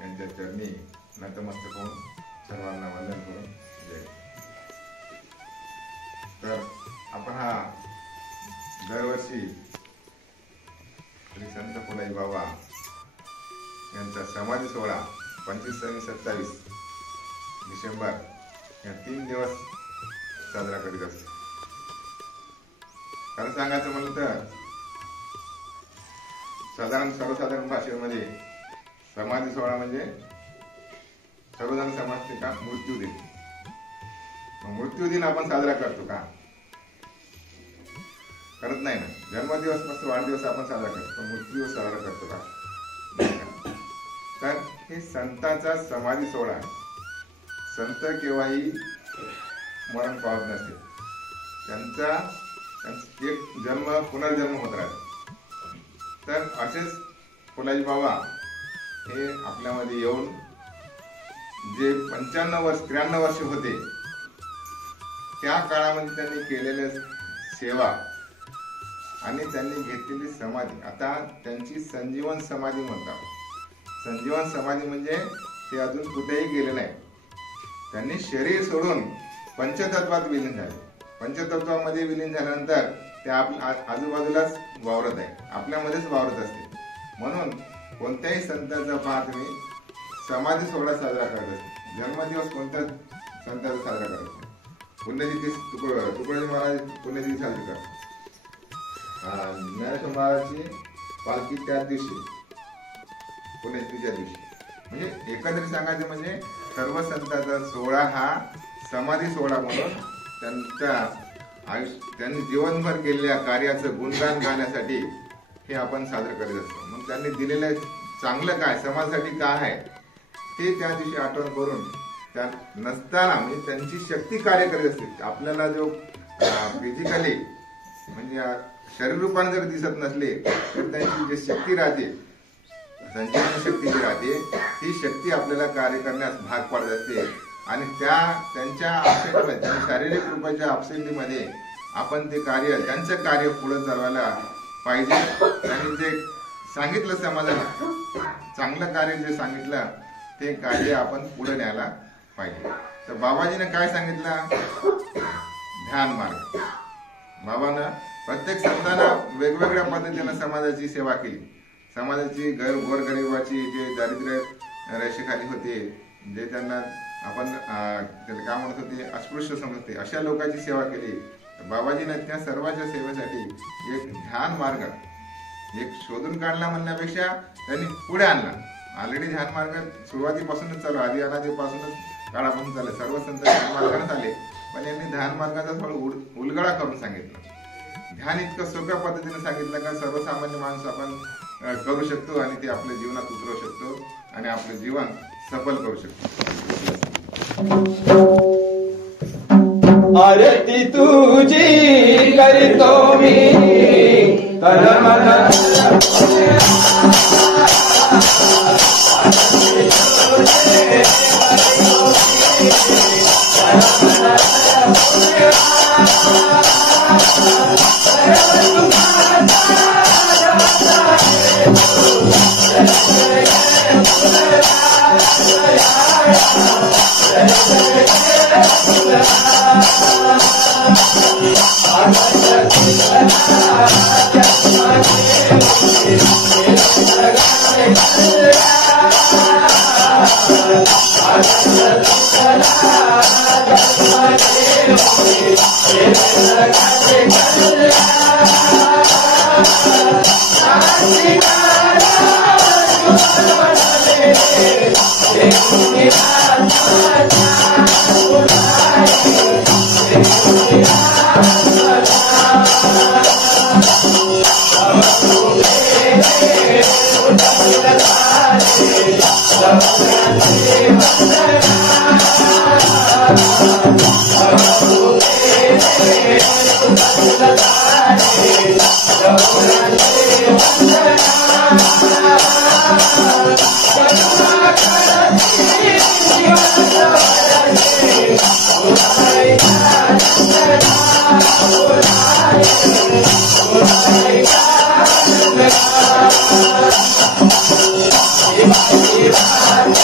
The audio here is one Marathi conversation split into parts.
यांच्या चरणी नतमस्तक होऊन सर्वांना वंदन करून जय. तर आपण हा दरवर्षी श्री संत फुलाई बाबा यांचा समाधी सोहळा 25 आणि 27 डिसेंबर या 3 दिवस साजरा करीत असतो. खरं सांगायचं म्हणलं तर सर्वसाधारण भाषेमध्ये समाधी सोहळा म्हणजे सर्वजण समजते का मृत्यू दिन. मृत्यू दिन आपण साजरा करतो का? करत नाही ना. जन्मदिवस मस्त वाढदिवस आपण साजरा करतो, पण मृत्यू दिवस साजरा करतो का? तर हे संतांचा समाधी सोहळा आहे. संत केव्हाही मरण पावत नसते. त्यांचा एक जन्म पुनर्जन्म होत राहते. तर असेच फुलाई बाबा हे आपल्यामध्ये येऊन जे 93 वर्ष होते त्या काळामध्ये त्यांनी केलेले सेवा आणि त्यांनी घेतलेली समाधी, आता त्यांची संजीवन समाधी म्हणतात. संजीवन समाधी म्हणजे ते अजून कुठेही गेले नाही. त्यांनी शरीर सोडून पंचतत्वात विलीन झाले. पंचतत्वामध्ये विलीन झाल्यानंतर ते आजूबाजूलाच वावरत आहे, आपल्यामध्येच वावरत असते. म्हणून कोणत्याही संतांचा पहा तुम्ही समाधी सोहळा साजरा करत असते. जन्मदिवस कोणत्या संतांचा साजरा करत नाही. पुण्यतिथी तुकडोजी महाराज पुण्यतिथी साजरी करतात. ज्ञानेश्वर महाराजची पालखी त्याच दिवशी, पुण्यतिथीच्या दिवशी. म्हणजे एकंदरीत सांगायचं म्हणजे सर्व संतांचा सोहळा हा समाधी सोहळा म्हणून त्यांनी जीवनभर केलेल्या कार्याचं गुणगान गाण्यासाठी हे आपण साजरं करीत असतो. मग त्यांनी दिलेलं चांगलं काय, समाजासाठी काय आहे ते त्या दिवशी आठवण करून त्या नसताना म्हणजे त्यांची शक्ती कार्य करीत असते. आपल्याला जो फिजिकली म्हणजे शरीर रूपाने जर दिसत नसले तर त्यांची जी शक्ती राहते, संजीवनी शक्ती जी राहते, ती शक्ती आपल्याला कार्य करण्यास भाग पाडत असते. आणि त्यांच्या आपसेंडीमध्ये, शारीरिक रूपाच्या आपसेंडीमध्ये आपण ते कार्य, त्यांचं कार्य पुढे चालवायला पाहिजे. आणि जे सांगितलं समाजाला, चांगलं कार्य जे सांगितलं ते कार्य आपण पुढे न्यायला पाहिजे. तर बाबाजीने काय सांगितलं? ध्यान मार्ग. बाबानं प्रत्येक संतांना वेगवेगळ्या पद्धतीने समाजाची सेवा केली. समाजाची गोरगरिबाची जे दारिद्र्य रेषेखाली होते, जे त्यांना आपण काय म्हणत होते अस्पृश्य समजते, अशा लोकांची सेवा केली. बाबाजीने त्या सर्वांच्या सेवेसाठी एक ध्यान मार्ग एक शोधून काढला म्हणण्यापेक्षा त्यांनी पुढे आणला. ऑलरेडी ध्यान मार्ग सुरुवातीपासूनच चालू, आधी अनादीपासूनच काळापासून चालले. सर्व संत ध्यान मार्गाने आले, पण यांनी ध्यान मार्गाचा थोडा उलगडा करून सांगितलं. ध्यान इतकं सोप्या पद्धतीने सांगितलं का सर्वसामान्य माणूस आपण करू शकतो आणि ते आपल्या जीवनात उतरवू शकतो आणि आपले जीवन सफल करू शकतो. आरती तुझी करतो मी तन मन Shiva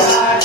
Hare